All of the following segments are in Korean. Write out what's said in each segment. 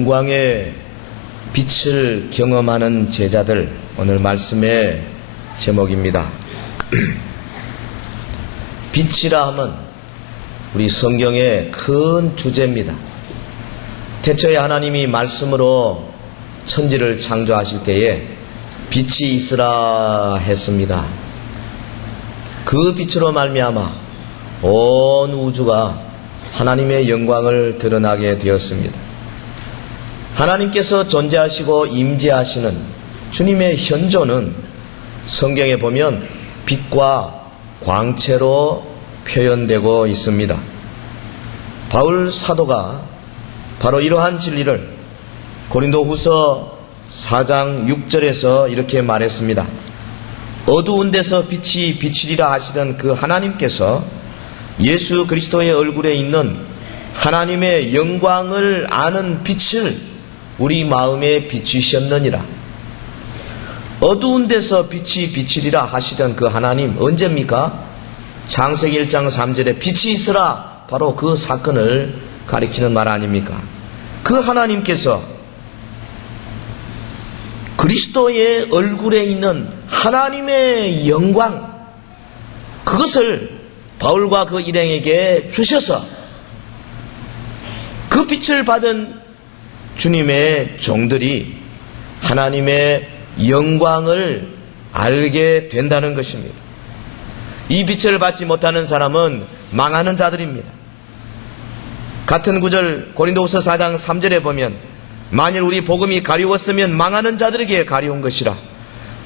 영광의 빛을 경험하는 제자들, 오늘 말씀의 제목입니다. 빛이라 하면 우리 성경의 큰 주제입니다. 태초에 하나님이 말씀으로 천지를 창조하실 때에 빛이 있으라 했습니다. 그 빛으로 말미암아 온 우주가 하나님의 영광을 드러나게 되었습니다. 하나님께서 존재하시고 임재하시는 주님의 현존은 성경에 보면 빛과 광채로 표현되고 있습니다. 바울 사도가 바로 이러한 진리를 고린도후서 4장 6절에서 이렇게 말했습니다. 어두운 데서 빛이 비치리라 하시던 그 하나님께서 예수 그리스도의 얼굴에 있는 하나님의 영광을 아는 빛을 우리 마음에 비추셨느니라. 어두운 데서 빛이 비치리라 하시던 그 하나님, 언제입니까? 창세기 1장 3절에 빛이 있으라, 바로 그 사건을 가리키는 말 아닙니까? 그 하나님께서 그리스도의 얼굴에 있는 하나님의 영광, 그것을 바울과 그 일행에게 주셔서 그 빛을 받은 주님의 종들이 하나님의 영광을 알게 된다는 것입니다. 이 빛을 받지 못하는 사람은 망하는 자들입니다. 같은 구절 고린도후서 4장 3절에 보면 만일 우리 복음이 가리웠으면 망하는 자들에게 가리운 것이라.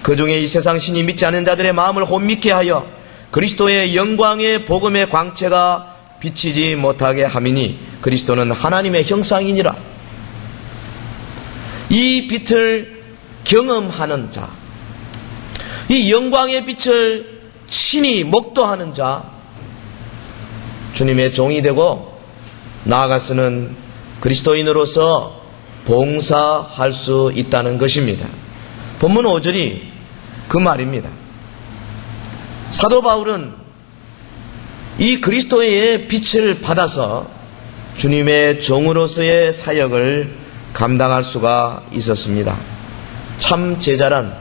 그 중에 이 세상 신이 믿지 않는 자들의 마음을 혼미케 하여 그리스도의 영광의 복음의 광채가 비치지 못하게 함이니 그리스도는 하나님의 형상이니라. 이 빛을 경험하는 자, 이 영광의 빛을 신이 목도하는 자, 주님의 종이 되고 나아가서는 그리스도인으로서 봉사할 수 있다는 것입니다. 본문 5절이 그 말입니다. 사도 바울은 이 그리스도의 빛을 받아서 주님의 종으로서의 사역을 감당할 수가 있었습니다. 참 제자란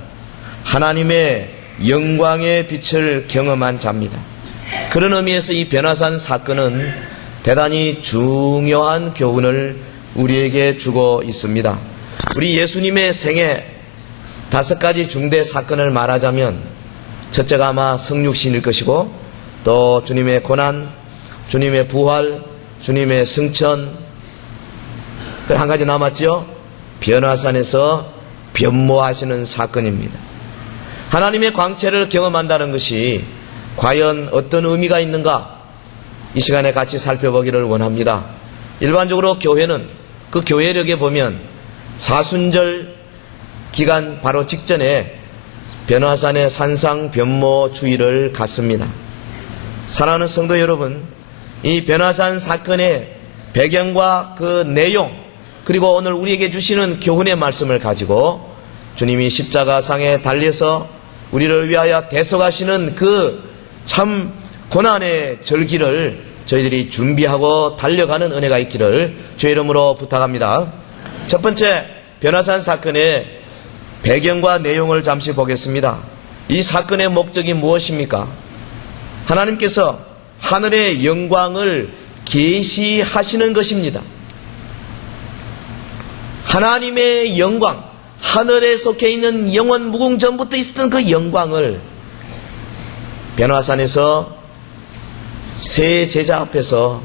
하나님의 영광의 빛을 경험한 자입니다. 그런 의미에서 이 변화산 사건은 대단히 중요한 교훈을 우리에게 주고 있습니다. 우리 예수님의 생애 5가지 중대 사건을 말하자면 첫째가 아마 성육신일 것이고, 또 주님의 고난, 주님의 부활, 주님의 승천, 한 가지 남았죠? 변화산에서 변모하시는 사건입니다. 하나님의 광채를 경험한다는 것이 과연 어떤 의미가 있는가? 이 시간에 같이 살펴보기를 원합니다. 일반적으로 교회는 그 교회력에 보면 사순절 기간 바로 직전에 변화산의 산상 변모 주일을 갖습니다. 사랑하는 성도 여러분, 이 변화산 사건의 배경과 그 내용, 그리고 오늘 우리에게 주시는 교훈의 말씀을 가지고 주님이 십자가상에 달려서 우리를 위하여 대속하시는 그 참 고난의 절기를 저희들이 준비하고 달려가는 은혜가 있기를 주의 이름으로 부탁합니다. 첫 번째, 변화산 사건의 배경과 내용을 잠시 보겠습니다. 이 사건의 목적이 무엇입니까? 하나님께서 하늘의 영광을 계시하시는 것입니다. 하나님의 영광, 하늘에 속해 있는 영원 무궁전부터 있었던 그 영광을 변화산에서 세 제자 앞에서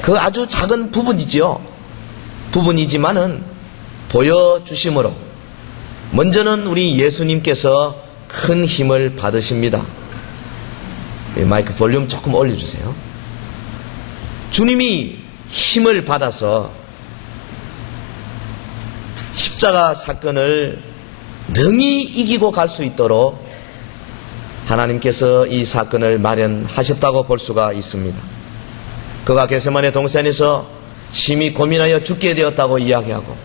그 아주 작은 부분이지요. 부분이지만은 보여주심으로 먼저는 우리 예수님께서 큰 힘을 받으십니다. 마이크 볼륨 조금 올려주세요. 주님이 힘을 받아서 십자가 사건을 능히 이기고 갈 수 있도록 하나님께서 이 사건을 마련하셨다고 볼 수가 있습니다. 그가 겟세마네 동산에서 심히 고민하여 죽게 되었다고 이야기하고,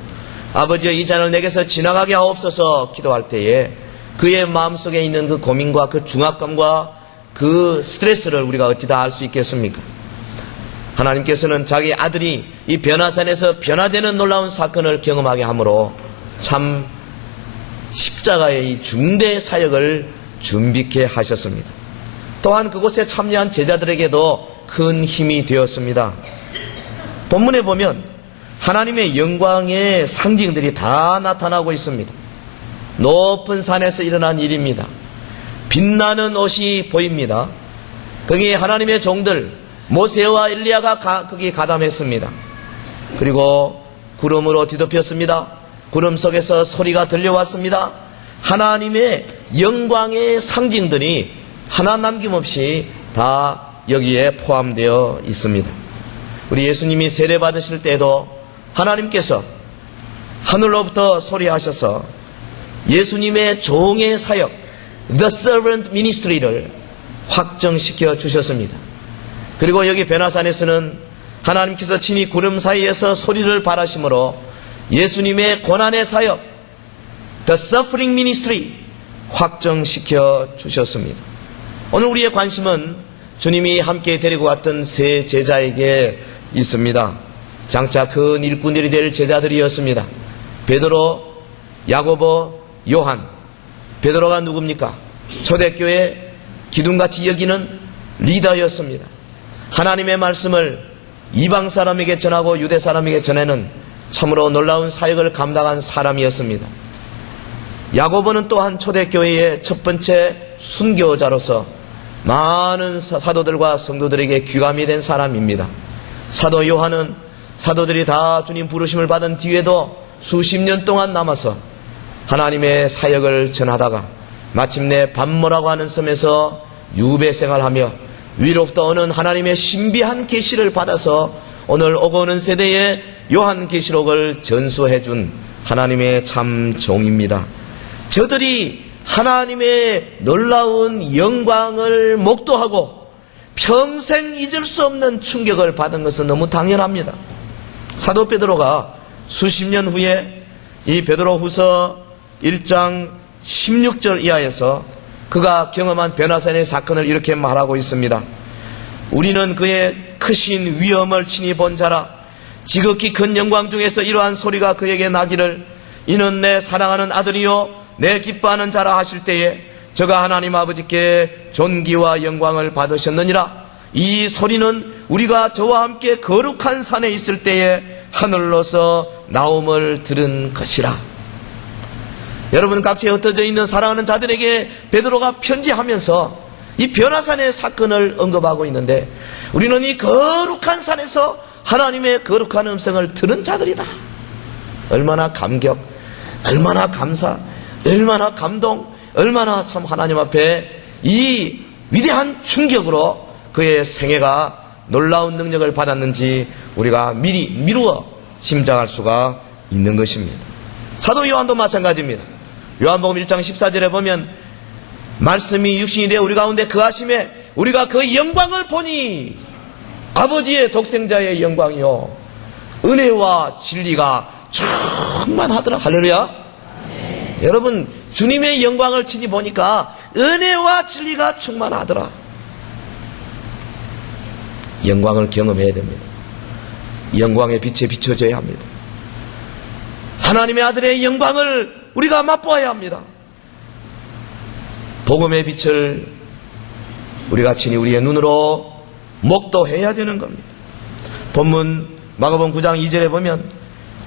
아버지여 이 잔을 내게서 지나가게 하옵소서 기도할 때에 그의 마음속에 있는 그 고민과 그 중압감과 그 스트레스를 우리가 어찌 다 알 수 있겠습니까? 하나님께서는 자기 아들이 이 변화산에서 변화되는 놀라운 사건을 경험하게 함으로 참 십자가의 이 중대 사역을 준비케 하셨습니다. 또한 그곳에 참여한 제자들에게도 큰 힘이 되었습니다. 본문에 보면 하나님의 영광의 상징들이 다 나타나고 있습니다. 높은 산에서 일어난 일입니다. 빛나는 옷이 보입니다. 거기에 하나님의 종들 모세와 엘리야가 거기 가담했습니다. 그리고 구름으로 뒤덮였습니다. 구름 속에서 소리가 들려왔습니다. 하나님의 영광의 상징들이 하나 남김없이 다 여기에 포함되어 있습니다. 우리 예수님이 세례 받으실 때도 하나님께서 하늘로부터 소리하셔서 예수님의 종의 사역, The Servant Ministry를 확정시켜 주셨습니다. 그리고 여기 변화산에서는 하나님께서 친히 구름 사이에서 소리를 발하심으로 예수님의 고난의 사역, The Suffering Ministry 확정시켜 주셨습니다. 오늘 우리의 관심은 주님이 함께 데리고 갔던 세 제자에게 있습니다. 장차 큰 일꾼들이 될 제자들이었습니다. 베드로, 야고보, 요한. 베드로가 누굽니까? 초대교회 기둥같이 여기는 리더였습니다. 하나님의 말씀을 이방 사람에게 전하고 유대 사람에게 전하는 참으로 놀라운 사역을 감당한 사람이었습니다. 야고보는 또한 초대교회의 첫 번째 순교자로서 많은 사도들과 성도들에게 귀감이 된 사람입니다. 사도 요한은 사도들이 다 주님 부르심을 받은 뒤에도 수십 년 동안 남아서 하나님의 사역을 전하다가 마침내 반모라고 하는 섬에서 유배 생활하며 위로부터 오는 하나님의 신비한 계시를 받아서 오늘 오고 오는 세대에 요한계시록을 전수해준 하나님의 참 종입니다. 저들이 하나님의 놀라운 영광을 목도하고 평생 잊을 수 없는 충격을 받은 것은 너무 당연합니다. 사도 베드로가 수십 년 후에 이 베드로후서 1장 16절 이하에서 그가 경험한 변화산의 사건을 이렇게 말하고 있습니다. 우리는 그의 크신 위엄을 친히 본 자라. 지극히 큰 영광 중에서 이러한 소리가 그에게 나기를 이는 내 사랑하는 아들이요 내 기뻐하는 자라 하실 때에 저가 하나님 아버지께 존귀와 영광을 받으셨느니라. 이 소리는 우리가 저와 함께 거룩한 산에 있을 때에 하늘로서 나옴을 들은 것이라. 여러분, 각지에 흩어져 있는 사랑하는 자들에게 베드로가 편지하면서 이 변화산의 사건을 언급하고 있는데 우리는 이 거룩한 산에서 하나님의 거룩한 음성을 들은 자들이다. 얼마나 감격, 얼마나 감사, 얼마나 감동, 얼마나 참 하나님 앞에 이 위대한 충격으로 그의 생애가 놀라운 능력을 받았는지 우리가 미리 미루어 짐작할 수가 있는 것입니다. 사도 요한도 마찬가지입니다. 요한복음 1장 14절에 보면 말씀이 육신이 되어 우리 가운데 거하심에 우리가 그 영광을 보니 아버지의 독생자의 영광이요 은혜와 진리가 충만하더라. 할렐루야. 여러분, 주님의 영광을 친히 보니까 은혜와 진리가 충만하더라. 영광을 경험해야 됩니다. 영광의 빛에 비춰져야 합니다. 하나님의 아들의 영광을 우리가 맛보아야 합니다. 복음의 빛을 우리가 친히 우리의 눈으로 목도해야 되는 겁니다. 본문 마가복음 9장 2절에 보면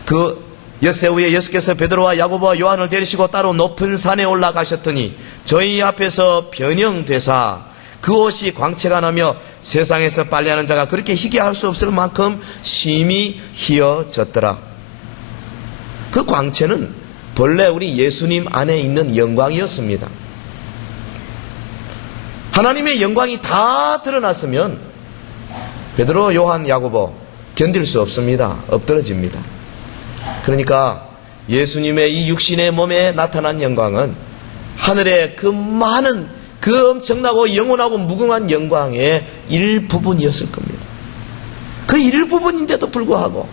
그 엿새 후에 예수께서 베드로와 야고보와 요한을 데리시고 따로 높은 산에 올라가셨더니 저희 앞에서 변형되사 그 옷이 광채가 나며 세상에서 빨래하는 자가 그렇게 희귀할 수 없을 만큼 심히 희어졌더라. 그 광채는 본래 우리 예수님 안에 있는 영광이었습니다. 하나님의 영광이 다 드러났으면 베드로, 요한, 야고보 견딜 수 없습니다. 엎드러집니다. 그러니까 예수님의 이 육신의 몸에 나타난 영광은 하늘의 그 많은 그 엄청나고 영원하고 무궁한 영광의 일부분이었을 겁니다. 그 일부분인데도 불구하고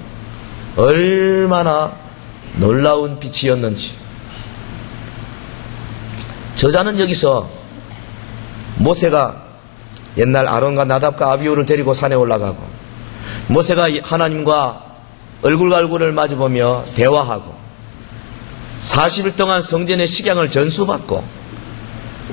얼마나 놀라운 빛이었는지. 저자는 여기서 모세가 옛날 아론과 나답과 아비후를 데리고 산에 올라가고 모세가 하나님과 얼굴과 얼굴을 마주보며 대화하고 40일 동안 성전의 식양을 전수받고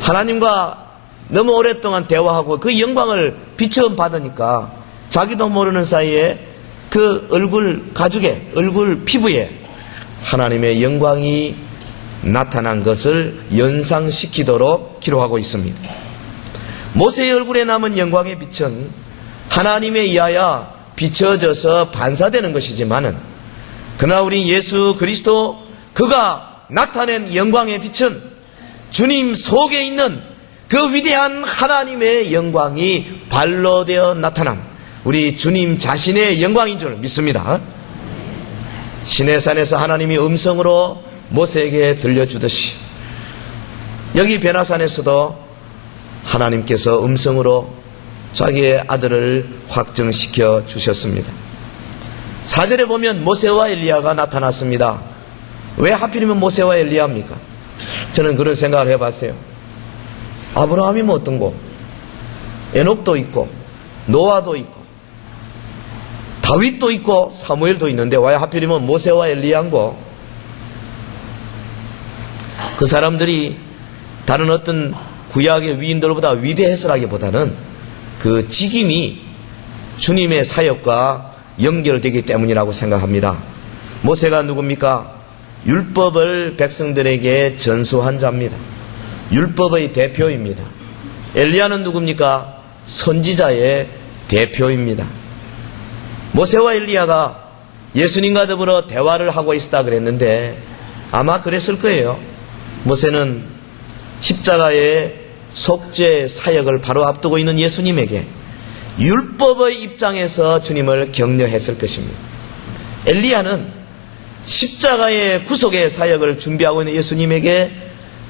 하나님과 너무 오랫동안 대화하고 그 영광을 비춰 받으니까 자기도 모르는 사이에 그 얼굴 가죽에, 얼굴 피부에 하나님의 영광이 나타난 것을 연상시키도록 기록하고 있습니다. 모세의 얼굴에 남은 영광의 빛은 하나님에 의하여 비춰져서 반사되는 것이지만은 그러나 우리 예수 그리스도 그가 나타낸 영광의 빛은 주님 속에 있는 그 위대한 하나님의 영광이 발로 되어 나타난 우리 주님 자신의 영광인 줄 믿습니다. 시내산에서 하나님이 음성으로 모세에게 들려주듯이 여기 베나산에서도 하나님께서 음성으로 자기의 아들을 확증시켜 주셨습니다. 4절에 보면 모세와 엘리야가 나타났습니다. 왜 하필이면 모세와 엘리야입니까? 저는 그런 생각을 해봤어요. 아브라함이면 어떤고, 에녹도 있고, 노아도 있고, 다윗도 있고, 사무엘도 있는데 왜 하필이면 모세와 엘리야인고? 그 사람들이 다른 어떤 구약의 위인들보다 위대했으라기보다는 그 직임이 주님의 사역과 연결되기 때문이라고 생각합니다. 모세가 누굽니까? 율법을 백성들에게 전수한 자입니다. 율법의 대표입니다. 엘리야는 누굽니까? 선지자의 대표입니다. 모세와 엘리야가 예수님과 더불어 대화를 하고 있다 그랬는데 아마 그랬을 거예요. 모세는 십자가의 속죄 사역을 바로 앞두고 있는 예수님에게 율법의 입장에서 주님을 격려했을 것입니다. 엘리야는 십자가의 구속의 사역을 준비하고 있는 예수님에게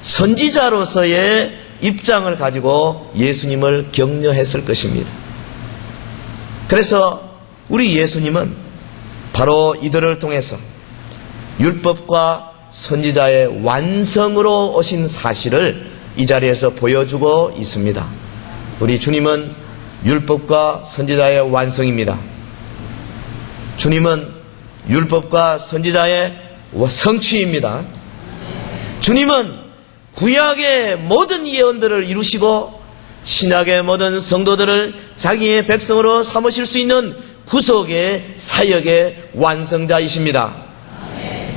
선지자로서의 입장을 가지고 예수님을 격려했을 것입니다. 그래서 우리 예수님은 바로 이들을 통해서 율법과 선지자의 완성으로 오신 사실을 이 자리에서 보여주고 있습니다. 우리 주님은 율법과 선지자의 완성입니다. 주님은 율법과 선지자의 성취입니다. 주님은 구약의 모든 예언들을 이루시고 신약의 모든 성도들을 자기의 백성으로 삼으실 수 있는 구속의 사역의 완성자이십니다.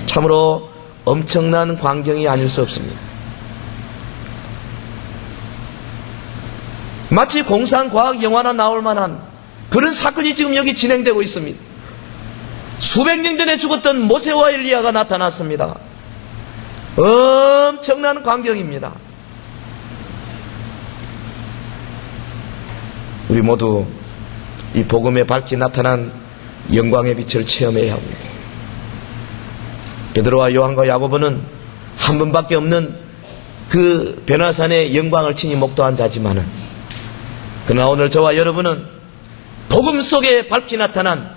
참으로 엄청난 광경이 아닐 수 없습니다. 마치 공상과학 영화나 나올 만한 그런 사건이 지금 여기 진행되고 있습니다. 수백 년 전에 죽었던 모세와 엘리야가 나타났습니다. 엄청난 광경입니다. 우리 모두 이 복음의 밝히 나타난 영광의 빛을 체험해야 합니다. 베드로와 요한과 야고보는 한 번밖에 없는 그 변화산의 영광을 친히 목도한 자지만은 그러나 오늘 저와 여러분은 복음 속에 밝히 나타난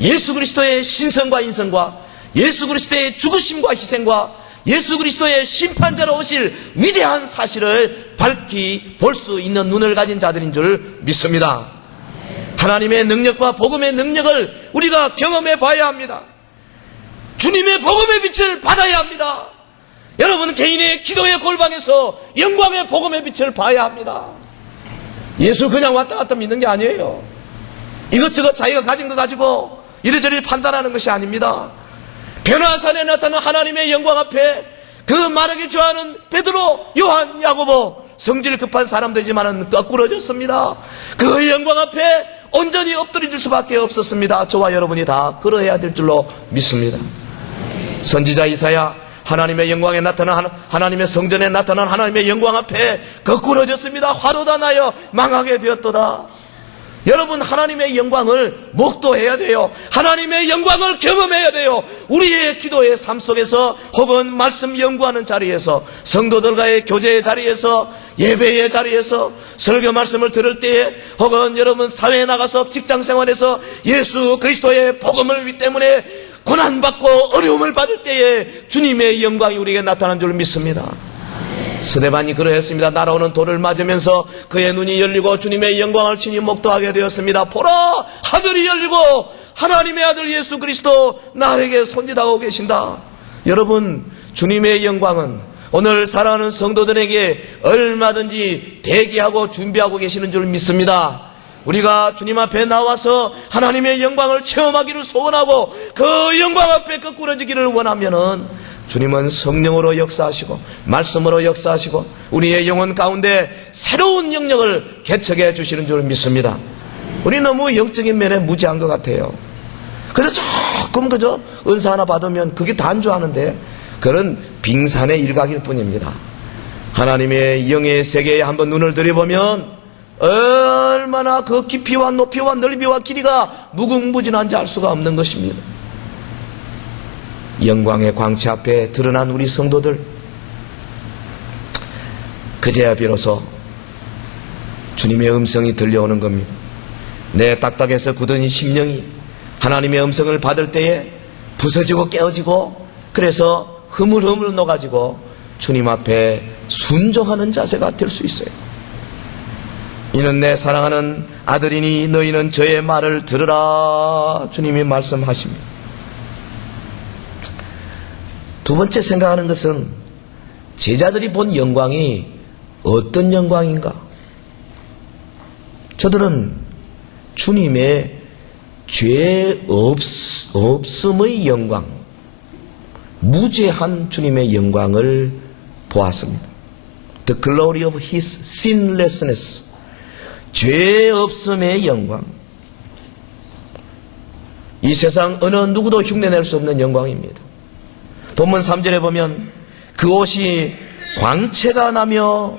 예수 그리스도의 신성과 인성과 예수 그리스도의 죽으심과 희생과 예수 그리스도의 심판자로 오실 위대한 사실을 밝히 볼 수 있는 눈을 가진 자들인 줄 믿습니다. 하나님의 능력과 복음의 능력을 우리가 경험해 봐야 합니다. 주님의 복음의 빛을 받아야 합니다. 여러분 개인의 기도의 골방에서 영광의 복음의 빛을 봐야 합니다. 예수 그냥 왔다 갔다 믿는 게 아니에요. 이것저것 자기가 가진 거 가지고 이래저래 판단하는 것이 아닙니다. 변화산에 나타난 하나님의 영광 앞에 그 말하기 좋아하는 베드로, 요한, 야고보 성질 급한 사람들이지만은 거꾸러졌습니다. 그 영광 앞에 온전히 엎드릴 수밖에 없었습니다. 저와 여러분이 다 그러해야 될 줄로 믿습니다. 선지자 이사야 하나님의 영광에 나타난 하나님의 성전에 나타난 하나님의 영광 앞에 거꾸러졌습니다. 화로다 나여 망하게 되었도다. 여러분 하나님의 영광을 목도해야 돼요. 하나님의 영광을 경험해야 돼요. 우리의 기도의 삶 속에서 혹은 말씀 연구하는 자리에서 성도들과의 교제의 자리에서 예배의 자리에서 설교 말씀을 들을 때에 혹은 여러분 사회에 나가서 직장생활에서 예수 그리스도의 복음을 위해 때문에 고난받고 어려움을 받을 때에 주님의 영광이 우리에게 나타난 줄 믿습니다. 스데반이 그러했습니다. 날아오는 돌을 맞으면서 그의 눈이 열리고 주님의 영광을 친히 목도하게 되었습니다. 보라, 하늘이 열리고 하나님의 아들 예수 그리스도 나에게 손짓하고 계신다. 여러분, 주님의 영광은 오늘 사랑하는 성도들에게 얼마든지 대기하고 준비하고 계시는 줄 믿습니다. 우리가 주님 앞에 나와서 하나님의 영광을 체험하기를 소원하고 그 영광 앞에 거꾸러지기를 원하면은 주님은 성령으로 역사하시고 말씀으로 역사하시고 우리의 영혼 가운데 새로운 영역을 개척해 주시는 줄 믿습니다. 우리 너무 영적인 면에 무지한 것 같아요. 그래서 조금 그저 은사 하나 받으면 그게 다인 줄 아는데 그런 빙산의 일각일 뿐입니다. 하나님의 영의 세계에 한번 눈을 들여보면 얼마나 그 깊이와 높이와 넓이와 길이가 무궁무진한지 알 수가 없는 것입니다. 영광의 광채 앞에 드러난 우리 성도들, 그제야 비로소 주님의 음성이 들려오는 겁니다. 내 딱딱해서 굳은 심령이 하나님의 음성을 받을 때에 부서지고 깨어지고 그래서 흐물흐물 녹아지고 주님 앞에 순종하는 자세가 될 수 있어요. 이는 내 사랑하는 아들이니 너희는 저의 말을 들으라. 주님이 말씀하십니다. 두 번째 생각하는 것은 제자들이 본 영광이 어떤 영광인가? 저들은 주님의 죄 없음의 영광, 무죄한 주님의 영광을 보았습니다. The glory of His sinlessness, 죄 없음의 영광. 이 세상 어느 누구도 흉내낼 수 없는 영광입니다. 본문 3절에 보면 그 옷이 광채가 나며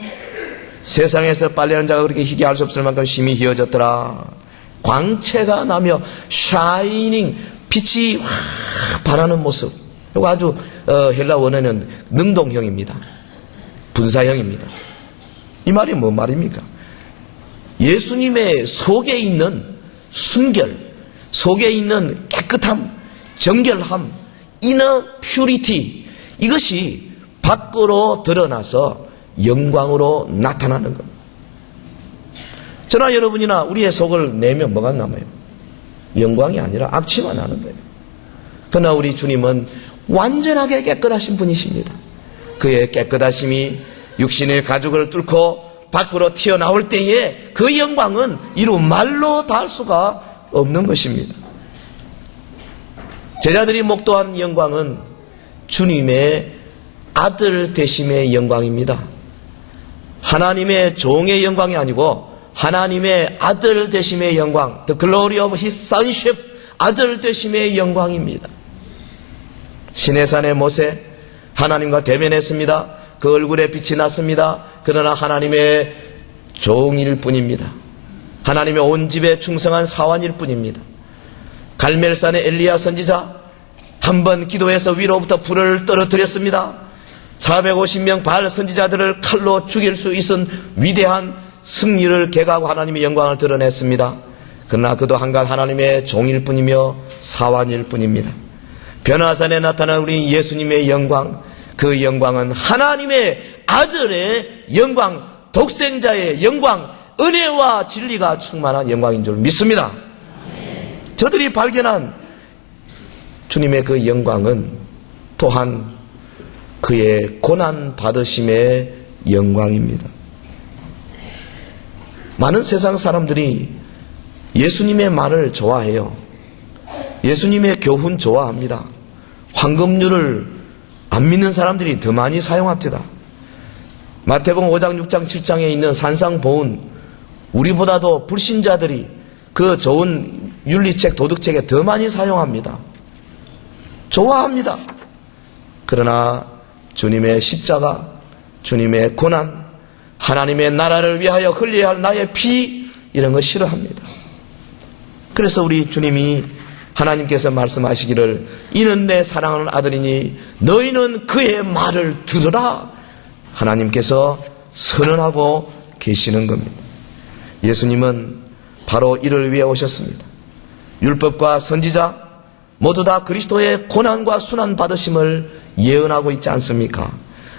세상에서 빨래하는 자가 그렇게 희게 할 수 없을 만큼 심히 희어졌더라. 광채가 나며 샤이닝, 빛이 확 발하는 모습. 이거 아주 헬라 원어는 능동형입니다. 분사형입니다. 이 말이 뭔 말입니까? 예수님의 속에 있는 순결, 속에 있는 깨끗함, 정결함, inner purity, 이것이 밖으로 드러나서 영광으로 나타나는 겁니다. 저나 여러분이나 우리의 속을 내면 뭐가 남아요? 영광이 아니라 악취만 나는 거예요. 그러나 우리 주님은 완전하게 깨끗하신 분이십니다. 그의 깨끗하심이 육신의 가죽을 뚫고 밖으로 튀어나올 때에 그 영광은 이루 말로 닿을 수가 없는 것입니다. 제자들이 목도한 영광은 주님의 아들 되심의 영광입니다. 하나님의 종의 영광이 아니고 하나님의 아들 되심의 영광, The glory of His sonship, 아들 되심의 영광입니다. 시내산의 모세, 하나님과 대면했습니다. 그 얼굴에 빛이 났습니다. 그러나 하나님의 종일 뿐입니다. 하나님의 온 집에 충성한 사환일 뿐입니다. 갈멜산의 엘리야 선지자, 한 번 기도해서 위로부터 불을 떨어뜨렸습니다. 450명 바알 선지자들을 칼로 죽일 수 있은 위대한 승리를 계가하고 하나님의 영광을 드러냈습니다. 그러나 그도 한갓 하나님의 종일 뿐이며 사환일 뿐입니다. 변화산에 나타난 우리 예수님의 영광, 그 영광은 하나님의 아들의 영광, 독생자의 영광, 은혜와 진리가 충만한 영광인 줄 믿습니다. 저들이 발견한 주님의 그 영광은 또한 그의 고난 받으심의 영광입니다. 많은 세상 사람들이 예수님의 말을 좋아해요. 예수님의 교훈 좋아합니다. 황금률을 안 믿는 사람들이 더 많이 사용합니다. 마태복음 5장, 6장, 7장에 있는 산상보훈, 우리보다도 불신자들이 그 좋은 윤리책, 도덕책에 더 많이 사용합니다. 좋아합니다. 그러나 주님의 십자가, 주님의 고난, 하나님의 나라를 위하여 흘려야 할 나의 피, 이런 거 싫어합니다. 그래서 우리 주님이 하나님께서 말씀하시기를 이는 내 사랑하는 아들이니 너희는 그의 말을 들으라. 하나님께서 선언하고 계시는 겁니다. 예수님은 바로 이를 위해 오셨습니다. 율법과 선지자 모두 다 그리스도의 고난과 순환 받으심을 예언하고 있지 않습니까?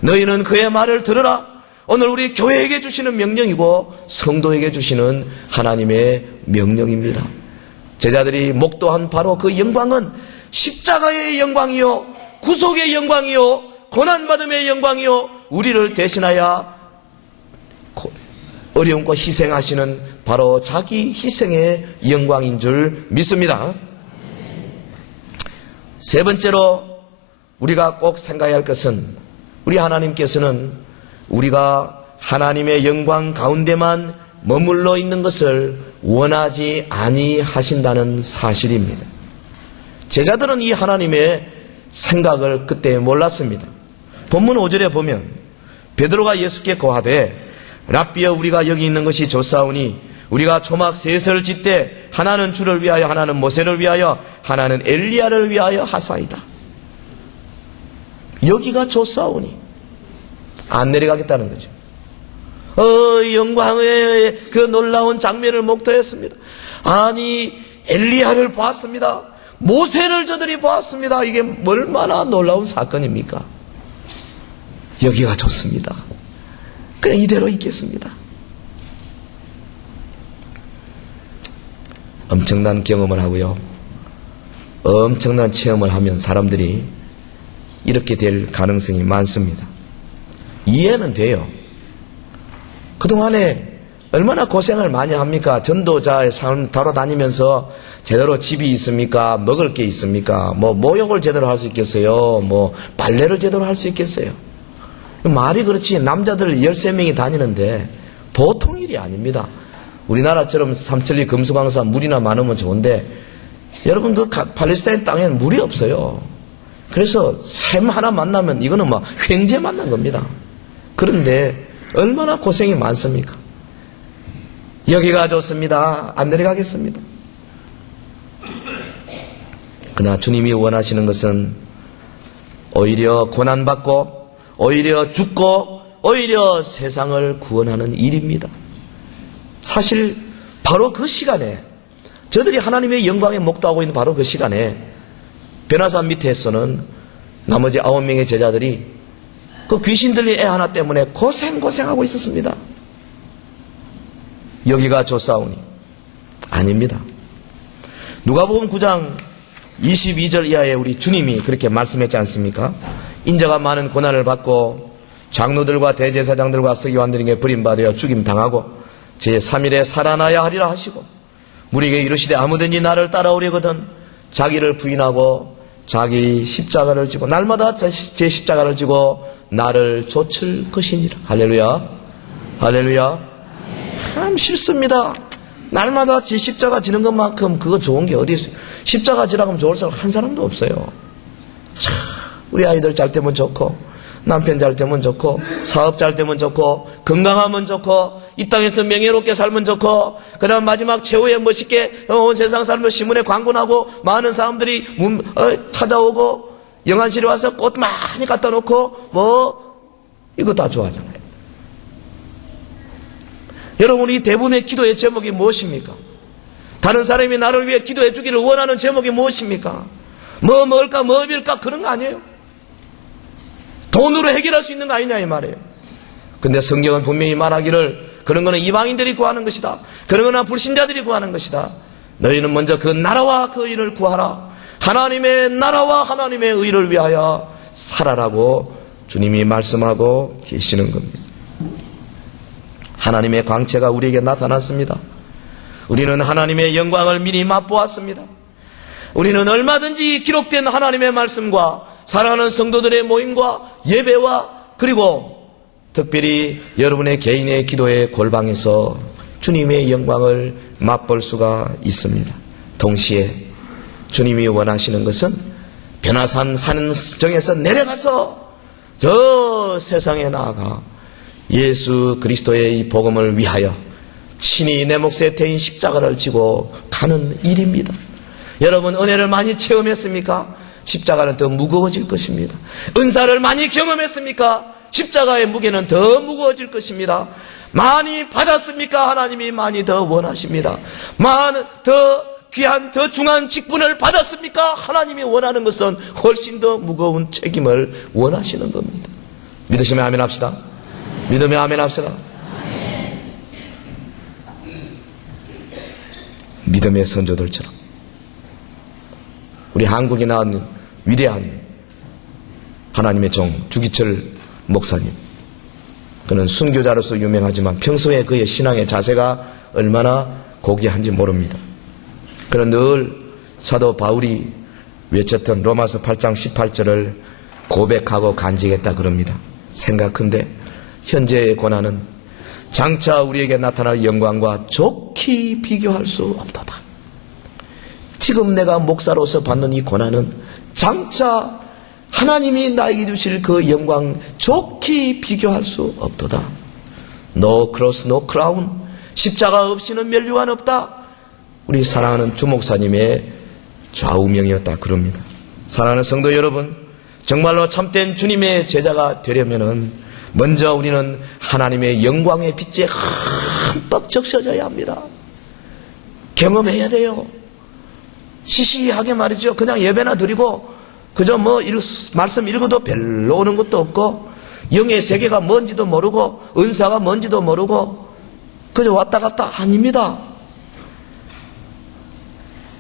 너희는 그의 말을 들으라. 오늘 우리 교회에게 주시는 명령이고 성도에게 주시는 하나님의 명령입니다. 제자들이 목도한 바로 그 영광은 십자가의 영광이요, 구속의 영광이요, 고난받음의 영광이요, 우리를 대신하여 어려움과 희생하시는 바로 자기 희생의 영광인 줄 믿습니다. 세 번째로 우리가 꼭 생각해야 할 것은, 우리 하나님께서는 우리가 하나님의 영광 가운데만 머물러 있는 것을 원하지 아니하신다는 사실입니다. 제자들은 이 하나님의 생각을 그때 몰랐습니다. 본문 5절에 보면 베드로가 예수께 고하되 랍비여, 우리가 여기 있는 것이 좋사오니 우리가 초막 셋을 짓되 하나는 주를 위하여, 하나는 모세를 위하여, 하나는 엘리야를 위하여 하사이다. 여기가 좋사오니 안 내려가겠다는 거죠. 영광의 그 놀라운 장면을 목도했습니다. 아니, 엘리야를 보았습니다. 모세를 저들이 보았습니다. 이게 얼마나 놀라운 사건입니까? 여기가 좋습니다. 그냥 이대로 있겠습니다. 엄청난 경험을 하고요, 엄청난 체험을 하면 사람들이 이렇게 될 가능성이 많습니다. 이해는 돼요. 그동안에 얼마나 고생을 많이 합니까? 전도자의 삶 돌아다니면서 제대로 집이 있습니까? 먹을 게 있습니까? 모욕을 제대로 할 수 있겠어요? 빨래를 제대로 할 수 있겠어요? 말이 그렇지, 남자들 13명이 다니는데 보통 일이 아닙니다. 우리나라처럼 삼천리 금수강사 물이나 많으면 좋은데, 여러분 그 팔레스타인 땅에는 물이 없어요. 그래서 샘 하나 만나면 이거는 횡재 만난 겁니다. 그런데 얼마나 고생이 많습니까? 여기가 좋습니다. 안 내려가겠습니다. 그러나 주님이 원하시는 것은 오히려 고난받고, 오히려 죽고, 오히려 세상을 구원하는 일입니다. 사실 바로 그 시간에, 저들이 하나님의 영광에 목도하고 있는 바로 그 시간에 변화산 밑에서는 나머지 9명의 제자들이 그 귀신 들린 애 하나 때문에 고생하고 있었습니다. 여기가 좋사오니 아닙니다. 누가복음 9장 22절 이하에 우리 주님이 그렇게 말씀했지 않습니까? 인자가 많은 고난을 받고 장로들과 대제사장들과 서기관들에게 버림받아 죽임당하고 제3일에 살아나야 하리라 하시고, 우리에게 이르시되 아무든지 나를 따라오려거든 자기를 부인하고 자기 십자가를 지고 날마다 제 십자가를 지고 나를 좇을 것이니라. 할렐루야, 할렐루야. 참 싫습니다. 날마다 제 십자가 지는 것만큼 그거 좋은 게 어디 있어요? 십자가 지라고 하면 좋을 사람 한 사람도 없어요. 참, 우리 아이들 잘 되면 좋고, 남편 잘 되면 좋고, 사업 잘 되면 좋고, 건강하면 좋고, 이 땅에서 명예롭게 살면 좋고, 그 다음 마지막 최후에 멋있게 온 세상 살면 신문에 광고 나고 많은 사람들이 찾아오고, 영안실에 와서 꽃 많이 갖다 놓고 이거 다 좋아하잖아요. 여러분, 이 대부분의 기도의 제목이 무엇입니까? 다른 사람이 나를 위해 기도해 주기를 원하는 제목이 무엇입니까? 뭐 먹을까, 뭐 입을까, 그런 거 아니에요. 돈으로 해결할 수 있는 거 아니냐 이 말이에요. 근데 성경은 분명히 말하기를 그런 거는 이방인들이 구하는 것이다, 그런 거는 불신자들이 구하는 것이다. 너희는 먼저 그 나라와 그 의를 구하라. 하나님의 나라와 하나님의 의를 위하여 살아라고 주님이 말씀하고 계시는 겁니다. 하나님의 광채가 우리에게 나타났습니다. 우리는 하나님의 영광을 미리 맛보았습니다. 우리는 얼마든지 기록된 하나님의 말씀과 사랑하는 성도들의 모임과 예배와, 그리고 특별히 여러분의 개인의 기도의 골방에서 주님의 영광을 맛볼 수가 있습니다. 동시에 주님이 원하시는 것은 변화산 산정에서 내려가서 저 세상에 나아가 예수 그리스도의 이 복음을 위하여 친히 내 몫에 태인 십자가를 지고 가는 일입니다. 여러분, 은혜를 많이 체험했습니까? 십자가는 더 무거워질 것입니다. 은사를 많이 경험했습니까? 십자가의 무게는 더 무거워질 것입니다. 많이 받았습니까? 하나님이 많이 더 원하십니다. 더 귀한, 더 중한 직분을 받았습니까? 하나님이 원하는 것은 훨씬 더 무거운 책임을 원하시는 겁니다. 믿으시면 아멘 합시다. 믿음의 아멘 합시다. 믿음의 선조들처럼 우리 한국에 나온 위대한 하나님의 종 주기철 목사님, 그는 순교자로서 유명하지만 평소에 그의 신앙의 자세가 얼마나 고귀한지 모릅니다. 그는 늘 사도 바울이 외쳤던 로마서 8장 18절을 고백하고 간직했다 그럽니다. 생각한데 현재의 고난은 장차 우리에게 나타날 영광과 좋게 비교할 수 없도다. 지금 내가 목사로서 받는 이 고난은 장차 하나님이 나에게 주실 그 영광 좋게 비교할 수 없도다. No cross, no crown. 십자가 없이는 면류관 없다. 우리 사랑하는 주목사님의 좌우명이었다 그럽니다. 사랑하는 성도 여러분, 정말로 참된 주님의 제자가 되려면은 먼저 우리는 하나님의 영광의 빛에 흠뻑 적셔져야 합니다. 경험해야 돼요. 시시하게 말이죠. 그냥 예배나 드리고 그저 말씀 읽어도 별로 오는 것도 없고 영의 세계가 뭔지도 모르고 은사가 뭔지도 모르고 그저 왔다 갔다 아닙니다.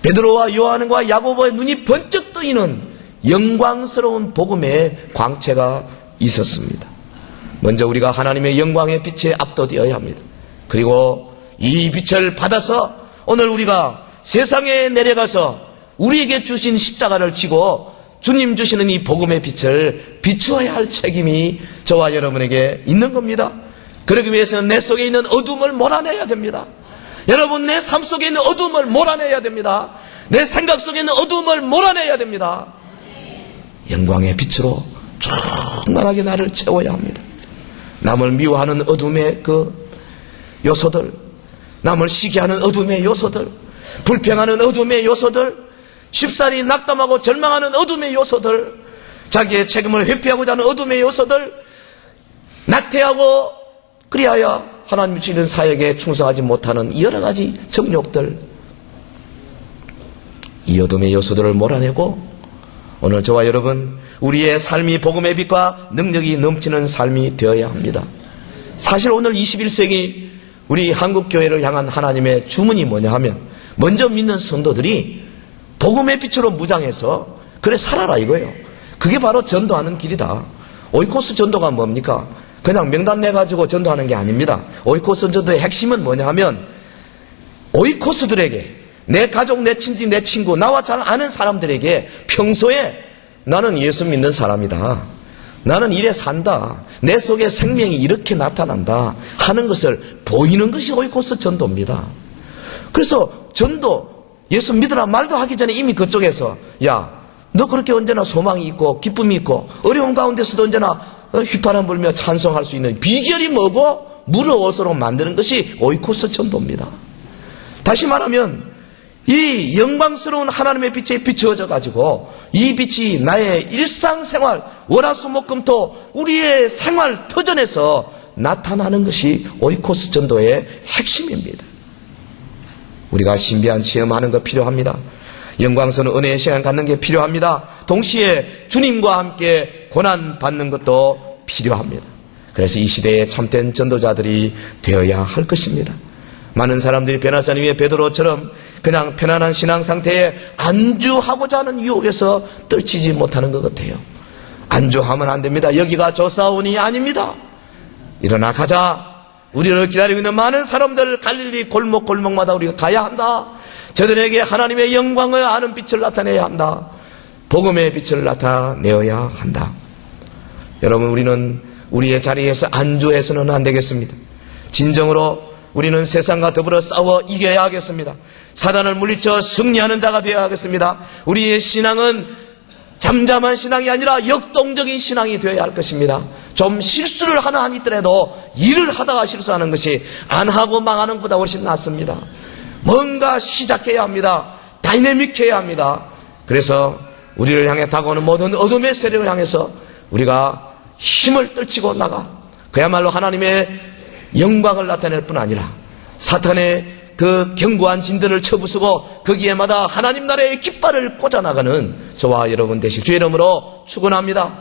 베드로와 요한과 야고보의 눈이 번쩍 뜨이는 영광스러운 복음의 광채가 있었습니다. 먼저 우리가 하나님의 영광의 빛에 압도되어야 합니다. 그리고 이 빛을 받아서 오늘 우리가 세상에 내려가서 우리에게 주신 십자가를 지고 주님 주시는 이 복음의 빛을 비추어야 할 책임이 저와 여러분에게 있는 겁니다. 그러기 위해서는 내 속에 있는 어둠을 몰아내야 됩니다. 여러분, 내 삶 속에 있는 어둠을 몰아내야 됩니다. 내 생각 속에 있는 어둠을 몰아내야 됩니다. 영광의 빛으로 충만하게 나를 채워야 합니다. 남을 미워하는 어둠의 그 요소들, 남을 시기하는 어둠의 요소들, 불평하는 어둠의 요소들, 쉽사리 낙담하고 절망하는 어둠의 요소들, 자기의 책임을 회피하고자 하는 어둠의 요소들, 낙태하고 그리하여 하나님 주시는 사역에 충성하지 못하는 여러 가지 정욕들, 이 어둠의 요소들을 몰아내고 오늘 저와 여러분, 우리의 삶이 복음의 빛과 능력이 넘치는 삶이 되어야 합니다. 사실 오늘 21세기 우리 한국교회를 향한 하나님의 주문이 뭐냐 하면, 먼저 믿는 성도들이 복음의 빛으로 무장해서 그래 살아라 이거예요. 그게 바로 전도하는 길이다. 오이코스 전도가 뭡니까? 그냥 명단 내가지고 전도하는 게 아닙니다. 오이코스 전도의 핵심은 뭐냐 하면, 오이코스들에게, 내 가족, 내 친지, 내 친구, 나와 잘 아는 사람들에게 평소에 나는 예수 믿는 사람이다, 나는 이래 산다, 내 속에 생명이 이렇게 나타난다 하는 것을 보이는 것이 오이코스 전도입니다. 그래서 전도, 예수 믿으라 말도 하기 전에 이미 그쪽에서 야, 너 그렇게 언제나 소망이 있고 기쁨이 있고 어려운 가운데서도 언제나 휘파람 불며 찬송할 수 있는 비결이 뭐고 물을 옷으로 만드는 것이 오이코스 전도입니다. 다시 말하면 이 영광스러운 하나님의 빛에 비추어져 가지고 이 빛이 나의 일상생활, 월화수목금토 우리의 생활 터전에서 나타나는 것이 오이코스 전도의 핵심입니다. 우리가 신비한 체험하는 거 필요합니다. 영광스러운 은혜의 시간 갖는 게 필요합니다. 동시에 주님과 함께 고난 받는 것도 필요합니다. 그래서 이 시대에 참된 전도자들이 되어야 할 것입니다. 많은 사람들이 베나산 위에 베드로처럼 그냥 편안한 신앙 상태에 안주하고자 하는 유혹에서 떨치지 못하는 것 같아요. 안주하면 안 됩니다. 여기가 조사원이 아닙니다. 일어나 가자. 우리를 기다리고 있는 많은 사람들 갈릴리 골목골목마다 우리가 가야 한다. 저들에게 하나님의 영광을 아는 빛을 나타내야 한다. 복음의 빛을 나타내어야 한다. 여러분, 우리는 우리의 자리에서 안주해서는 안 되겠습니다. 진정으로 우리는 세상과 더불어 싸워 이겨야 하겠습니다. 사단을 물리쳐 승리하는 자가 되어야 하겠습니다. 우리의 신앙은 잠잠한 신앙이 아니라 역동적인 신앙이 되어야 할 것입니다. 좀 실수를 하나 있더라도 일을 하다가 실수하는 것이 안 하고 망하는 것보다 훨씬 낫습니다. 뭔가 시작해야 합니다. 다이내믹해야 합니다. 그래서 우리를 향해 다가오는 모든 어둠의 세력을 향해서 우리가 힘을 떨치고 나가 그야말로 하나님의 영광을 나타낼 뿐 아니라 사탄의 그 견고한 진들을 쳐부수고 거기에마다 하나님 나라의 깃발을 꽂아나가는 저와 여러분 되실 주의 이름으로 축원합니다.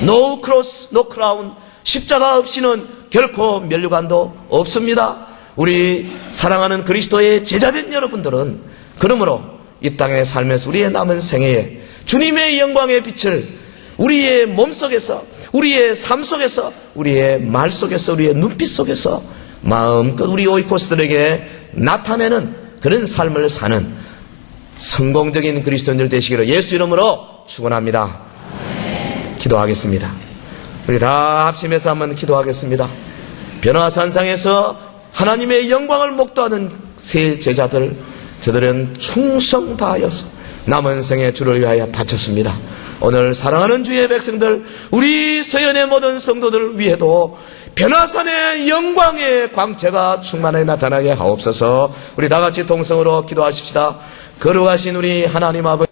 No cross, no crown. 십자가 없이는 결코 면류관도 없습니다. 우리 사랑하는 그리스도의 제자된 여러분들은 그러므로 이 땅에 살면서 우리의 남은 생애에 주님의 영광의 빛을 우리의 몸속에서, 우리의 삶 속에서, 우리의 말 속에서, 우리의 눈빛 속에서 마음껏 우리 오이코스들에게 나타내는 그런 삶을 사는 성공적인 그리스도인들 되시기를 예수 이름으로 축원합니다. 기도하겠습니다. 우리 다 합심해서 한번 기도하겠습니다. 변화산상에서 하나님의 영광을 목도하는 세 제자들, 저들은 충성 다하여서 남은 생에 주를 위하여 바쳤습니다. 오늘 사랑하는 주의 백성들, 우리 서연의 모든 성도들 위에도 변화산의 영광의 광채가 충만하게 나타나게 하옵소서. 우리 다 같이 동성으로 기도하십시다. 거룩하신 우리 하나님 아버지,